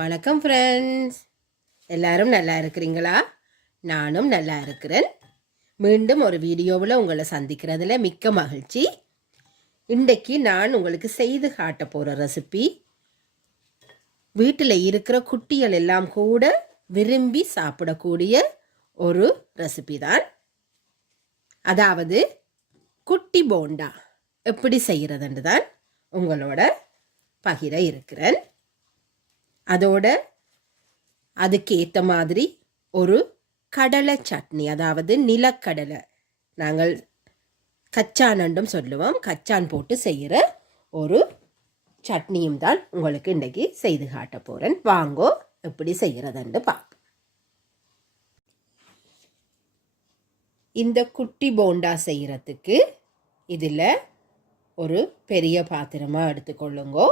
வணக்கம் ஃப்ரெண்ட்ஸ், எல்லாரும் நல்லா இருக்கிறீங்களா? நானும் நல்லா இருக்கிறேன். மீண்டும் ஒரு வீடியோவில் உங்களை சந்திக்கிறதுல மிக்க மகிழ்ச்சி. இன்றைக்கு நான் உங்களுக்கு செய்து காட்ட போகிற ரெசிபி வீட்டில் இருக்கிற குட்டிகள் எல்லாம் கூட விரும்பி சாப்பிடக்கூடிய ஒரு ரெசிபி தான். அதாவது குட்டி போண்டா எப்படி செய்கிறதுன்னு தான் உங்களோட பகிர இருக்கிறேன். அதோட அதுக்கு ஏற்ற மாதிரி ஒரு கடலை சட்னி, அதாவது நிலக்கடலை, நாங்கள் கச்சானண்டும் சொல்லுவோம், கச்சான் போட்டு செய்கிற ஒரு சட்னியும் தான் உங்களுக்கு இன்றைக்கி செய்து காட்ட போகிறேன். வாங்கோ எப்படி செய்கிறதுன்னு பார்ப்போம். இந்த குட்டி போண்டா செய்கிறதுக்கு இதில் ஒரு பெரிய பாத்திரமாக எடுத்துக்கொள்ளுங்கோ.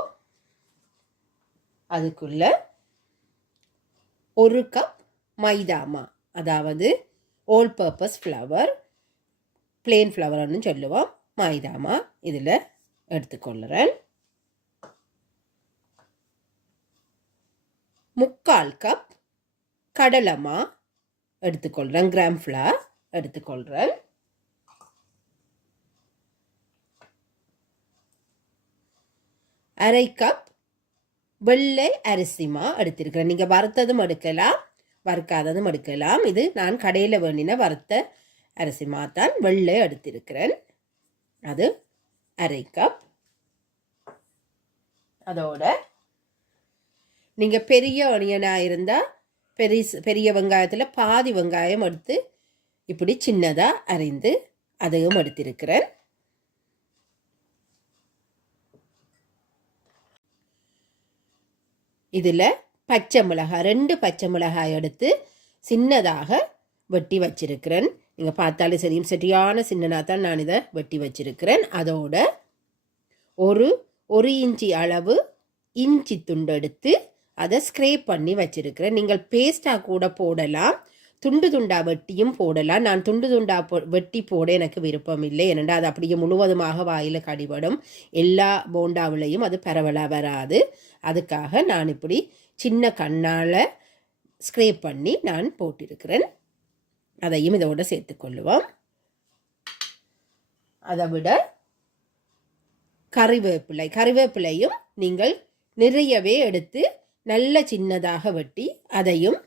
அதுக்குள்ள ஒரு கப் மைதாமா, அதாவது ஆல் பர்பஸ் ஃப்ளவர், பிளெயின் ஃப்ளவர்னு சொல்லுவோம், மைதாமா இதில் எடுத்துக்கொள்ளுறேன். 3/4 கப் கடலைமா எடுத்துக்கொள்கிறேன், கிராம் ஃப்ளவர் எடுத்துக்கொள்கிறேன். 1/2 கப் வெள்ளை அரிசிமா எடுத்திருக்கிறேன். நீங்கள் வறுத்ததும் எடுக்கலாம், வறுக்காததும் எடுக்கலாம். இது நான் கடையில் வேண்டின வறுத்த அரிசிமா தான், வெள்ளை எடுத்திருக்கிறேன். அது 1/2 கப். அதோட நீங்கள் பெரிய ஒனியனாக இருந்தால் பெரிய வெங்காயத்தில் பாதி வெங்காயம் எடுத்து இப்படி சின்னதாக அரிந்து அதையும் எடுத்திருக்கிறேன். இதில் பச்சை மிளகாய், 2 பச்சை மிளகாய் எடுத்து சின்னதாக வெட்டி வச்சிருக்கிறேன். நீங்கள் பார்த்தாலே சரியும், சரியான சின்னதாக தான் நான் இதை வெட்டி வச்சிருக்கிறேன். அதோட ஒரு இன்ச்சி அளவு இஞ்சி துண்டு எடுத்து அதை ஸ்க்ரேப் பண்ணி வச்சிருக்கிறேன். நீங்கள் பேஸ்டாக கூட போடலாம், துண்டு துண்டாக வெட்டியும் போடலாம். நான் துண்டு துண்டாக வெட்டி போட எனக்கு விருப்பம் இல்லை, ஏனெண்டா அது அப்படியே முழுவதுமாக வாயில் கடிபடும், எல்லா போண்டாவிலையும் அது பரவலாக வராது. அதுக்காக நான் இப்படி சின்ன கண்ணால் ஸ்க்ரேப் பண்ணி நான் போட்டிருக்கிறேன். அதையும் இதோட சேர்த்துக்கொள்ளுவோம். அதை விட கறிவேப்பிலையும் நீங்கள் நிறையவே எடுத்து நல்ல சின்னதாக வெட்டி அதையும்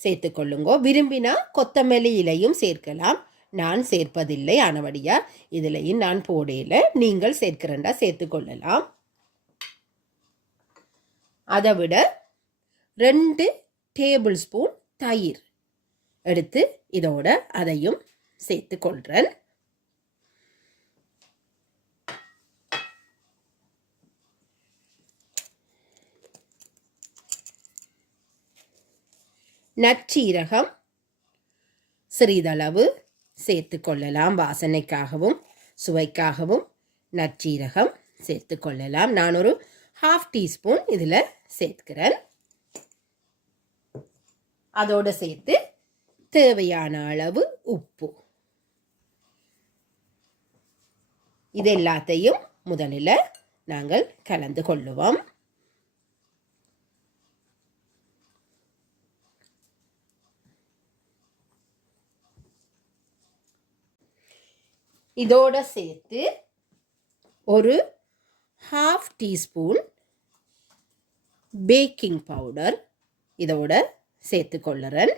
சேர்த்துக்கொள்ளுங்கோ. விரும்பினா கொத்தமல்லி இலையும் சேர்க்கலாம், நான் சேர்ப்பதில்லை. ஆனவடியா இதுலையும் நான் போடையில், நீங்கள் சேர்க்கிறண்டா சேர்த்துக்கொள்ளலாம். அதை விட 2 டேபிள் ஸ்பூன் தயிர் எடுத்து இதோட அதையும் சேர்த்து கொள்கிறேன். நற்சீரகம் சிறிதளவு சேர்த்து கொள்ளலாம், வாசனைக்காகவும் சுவைக்காகவும் நற்சீரகம் சேர்த்து கொள்ளலாம். நான் ஒரு 1/2 டீஸ்பூன் இதில் சேர்க்கிறேன். அதோடு சேர்த்து தேவையான அளவு உப்பு. இது எல்லாத்தையும் முதலில் நாங்கள் கலந்து கொள்ளுவோம். இதோட சேர்த்து ஒரு 1/2 டீஸ்பூன் பேக்கிங் பவுடர் இதோட சேர்த்து கொள்ளுறேன்.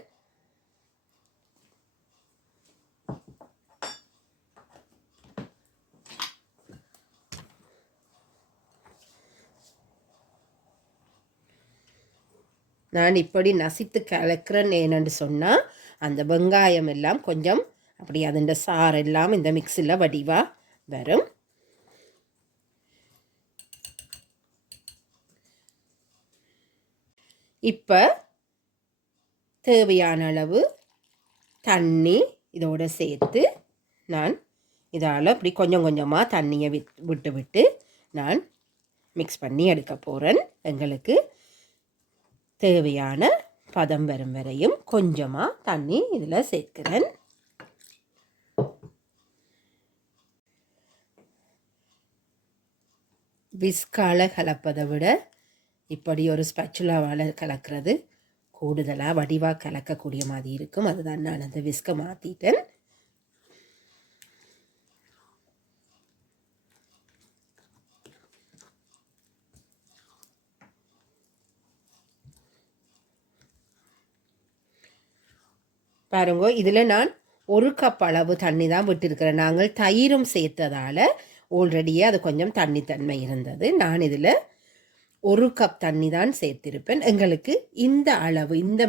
நான் இப்படி நசித்து கலக்கிறேன், ஏனென்று சொன்னால் அந்த வெங்காயம் எல்லாம் கொஞ்சம் அப்படி அதோட சாரெல்லாம் இந்த மிக்ஸில் வடிவாக வரும். இப்போ தேவையான அளவு தண்ணி இதோடு சேர்த்து நான் இதால் அப்படி கொஞ்சம் கொஞ்சமாக தண்ணியை விட்டு நான் மிக்ஸ் பண்ணி எடுக்க போகிறேன். எங்களுக்கு தேவையான பதம் வரும் வரையும் கொஞ்சமாக தண்ணி இதில் சேர்க்கிறேன். விஸ்கால கலப்பதை விட இப்படி ஒரு ஸ்பெச்சுலாவால் கலக்கிறது கூடுதலாக வடிவாக கலக்கக்கூடிய மாதிரி இருக்கும். அதுதான் நான் அந்த விஸ்கை மாற்றிட்டேன். பாருங்க, இதில் நான் 1 கப் அளவு தண்ணி தான் விட்டுருக்கிறேன். நாங்கள் தயிரும் சேர்த்ததால் ஆல்ரெடியே அது கொஞ்சம் தண்ணித்தன்மை இருந்தது. நான் இதில் 1 கப் தண்ணி தான் சேர்த்திருப்பேன். எங்களுக்கு இந்த அளவு இந்த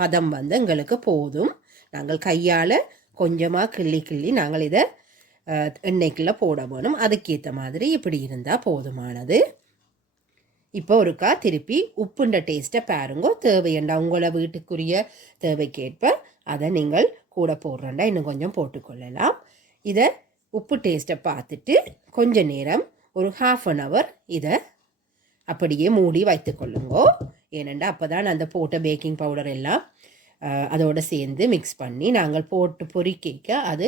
பதம் வந்து எங்களுக்கு போதும். நாங்கள் கையால் கொஞ்சமாக கிள்ளி நாங்கள் இதை எண்ணெய்க்குள்ளே போட வேணும். அதுக்கேற்ற மாதிரி இப்படி இருந்தால் போதுமானது. இப்போ ஒருக்கா திருப்பி உப்புண்ட டேஸ்ட்டை பாருங்க. தேவையண்டா உங்களை வீட்டுக்குரிய தேவைக்கேற்ப அதை நீங்கள் கூட போடுறண்டா இன்னும் கொஞ்சம் போட்டுக்கொள்ளலாம். இதை உப்பு டேஸ்ட்டை பார்த்துட்டு கொஞ்ச நேரம் ஒரு 1/2 அன் ஹவர் இதை அப்படியே மூடி வைத்துக்கொள்ளுங்கோ. ஏனெண்டா அப்போ தான் அந்த போட்ட பேக்கிங் பவுடர் எல்லாம் அதோடு சேர்ந்து மிக்ஸ் பண்ணி நாங்கள் போட்டு பொறிக்க அது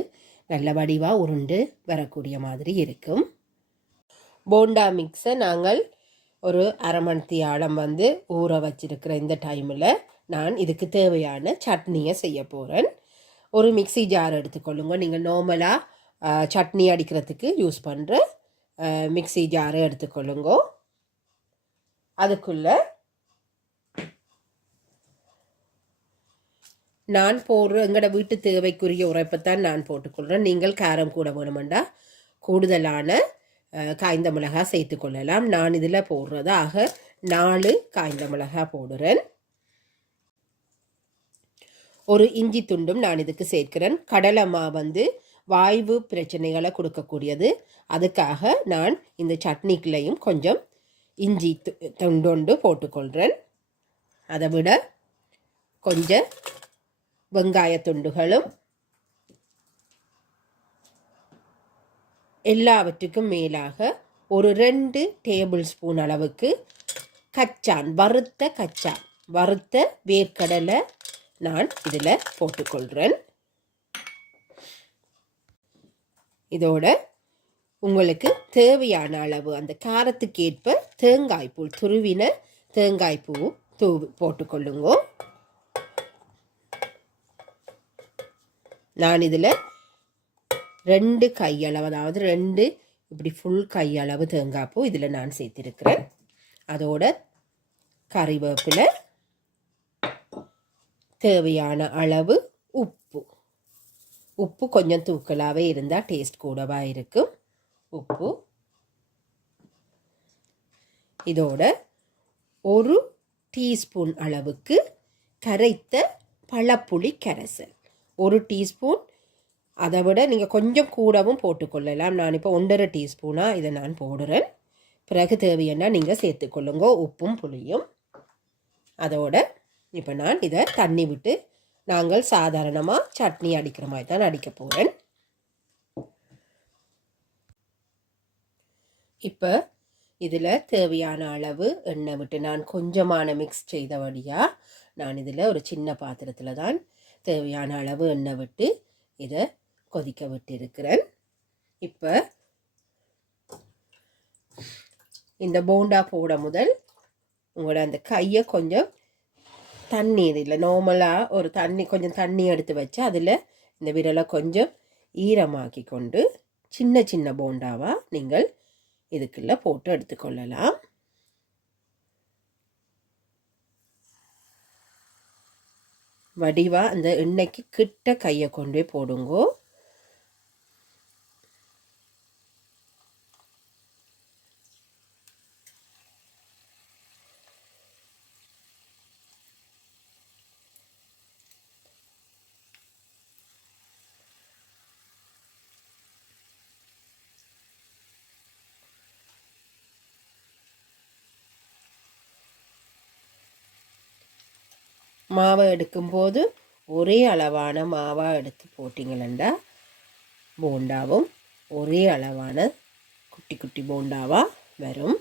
நல்ல வடிவாக உருண்டு வரக்கூடிய மாதிரி இருக்கும். போண்டா மிக்ஸை நாங்கள் ஒரு 1/2 மணி ஆழம் வந்து ஊற வச்சிருக்கிற இந்த டைமில் நான் இதுக்கு தேவையான சட்னியை செய்ய போகிறேன். ஒரு மிக்சி ஜார் எடுத்துக்கொள்ளுங்க. நீங்கள் நார்மலாக சட்னி அடிக்கிறதுக்கு யூஸ் பண்ணுற மிக்சி ஜாரை எடுத்துக்கொள்ளுங்க. அதுக்குள்ளே நான் போடுற எங்களோட வீட்டு தேவைக்குரிய உரைப்பைத்தான் நான் போட்டுக்கொள்கிறேன். நீங்கள் காரம் கூட வேணுமெண்டா கூடுதலான காய்ந்த மிளகாய் சேர்த்து கொள்ளலாம். நான் இதில் போடுறதாக 4 காய்ந்த மிளகாய் போடுறேன். ஒரு இஞ்சி துண்டும் நான் இதுக்கு சேர்க்கிறேன். கடலை மா வந்து வாய்வு பிரச்சனைகளை கொடுக்கக்கூடியது. அதுக்காக நான் இந்த சட்னிக்குள்ளேயும் கொஞ்சம் இஞ்சி துண்டொண்டு போட்டுக்கொள்கிறேன். அதை விட கொஞ்சம் வெங்காய துண்டுகளும் எல்லாவற்றுக்கும் மேலாக ஒரு 2 டேபிள் ஸ்பூன் அளவுக்கு கச்சான், வறுத்த வேர்க்கடலை நான் இதில் போட்டுக்கொள்கிறேன். இதோட உங்களுக்கு தேவையான அளவு அந்த காரத்துக்கேற்ப தேங்காய்ப்பூ, துருவின தேங்காய்ப்பூ போட்டுக்கொள்ளுங்க. நான் இதில் 2 கையளவு, அதாவது 2 இப்படி ஃபுல் கையளவு தேங்காய்ப்பூ இதில் நான் சேர்த்திருக்கிறேன். அதோட கறிவேப்பிலை, தேவையான அளவு உப்பு கொஞ்சம் தூக்கலாகவே இருந்தால் டேஸ்ட் கூடவா இருக்கும். உப்பு இதோட 1 டீஸ்பூன் அளவுக்கு கரைத்த பழப்புளி கரைசல், 1 டீஸ்பூன். அதை விட நீங்கள் கொஞ்சம் கூடவும் போட்டுக்கொள்ளலாம். நான் இப்போ 1.5 டீஸ்பூனாக இதை நான் போடுறேன். பிறகு தேவையான நீங்கள் சேர்த்துக்கொள்ளுங்க உப்பும் புளியும். அதோட இப்போ நான் இதை தண்ணி விட்டு நாங்கள் சாதாரணமாக சட்னி அடிக்கிற மாதிரி தான் அடிக்க போகிறேன். இப்போ இதில் தேவையான அளவு எண்ணெய் விட்டு நான் கொஞ்சமான மிக்ஸ் செய்தபடியாக நான் இதில் ஒரு சின்ன பாத்திரத்தில் தான் தேவையான அளவு எண்ணெய் விட்டு இதை கொதிக்க விட்டிருக்கிறேன். இப்போ இந்த போண்டா போட முதல் உங்களோட அந்த கையை கொஞ்சம் தண்ணீர் இல்லை நார்மலாக ஒரு கொஞ்சம் தண்ணி எடுத்து வச்சு அதில் இந்த விரலை கொஞ்சம் ஈரமாக்கி கொண்டு சின்ன சின்ன போண்டாவாக நீங்கள் இதுக்குள்ளே போட்டு எடுத்துக்கொள்ளலாம். வடிவாக அந்த எண்ணெய்க்கு கிட்ட கையை கொண்டே போடுங்கோ. மாவை எடுக்கும்போது ஒரே அளவான மாவாக எடுத்து போட்டிங்களா போண்டாவும் ஒரே அளவான குட்டி குட்டி போண்டாவாக வரும்.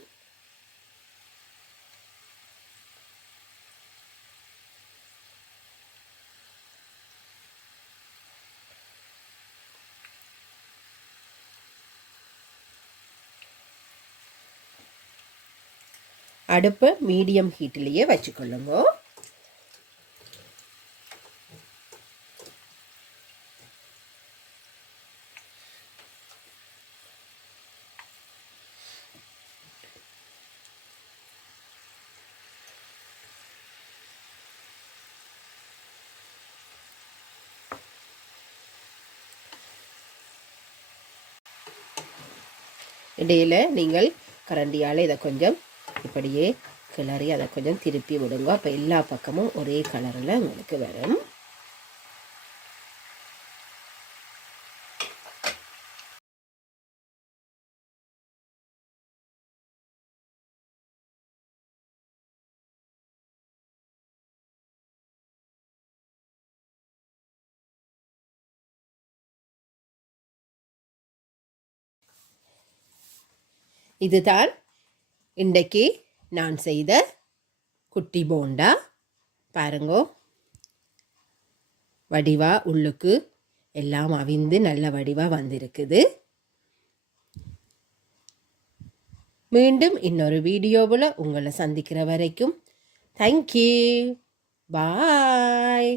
அடுப்பை மீடியம் ஹீட்டிலேயே வச்சுக்கொள்ளுங்க. இடையில் நீங்கள் கரண்டியால் இதை கொஞ்சம் இப்படியே கிளறி அதை கொஞ்சம் திருப்பி விடுங்க. அப்போ எல்லா பக்கமும் ஒரே கலரில் உங்களுக்கு வரும். இதுதான் இன்றைக்கு நான் செய்த குட்டி போண்டா. பாருங்கோ, வடிவா உள்ளுக்கு எல்லாம் அவிந்து நல்ல வடிவா வந்திருக்குது. மீண்டும் இன்னொரு வீடியோவில் உங்களை சந்திக்கிற வரைக்கும் தேங்க்யூ, பாய்.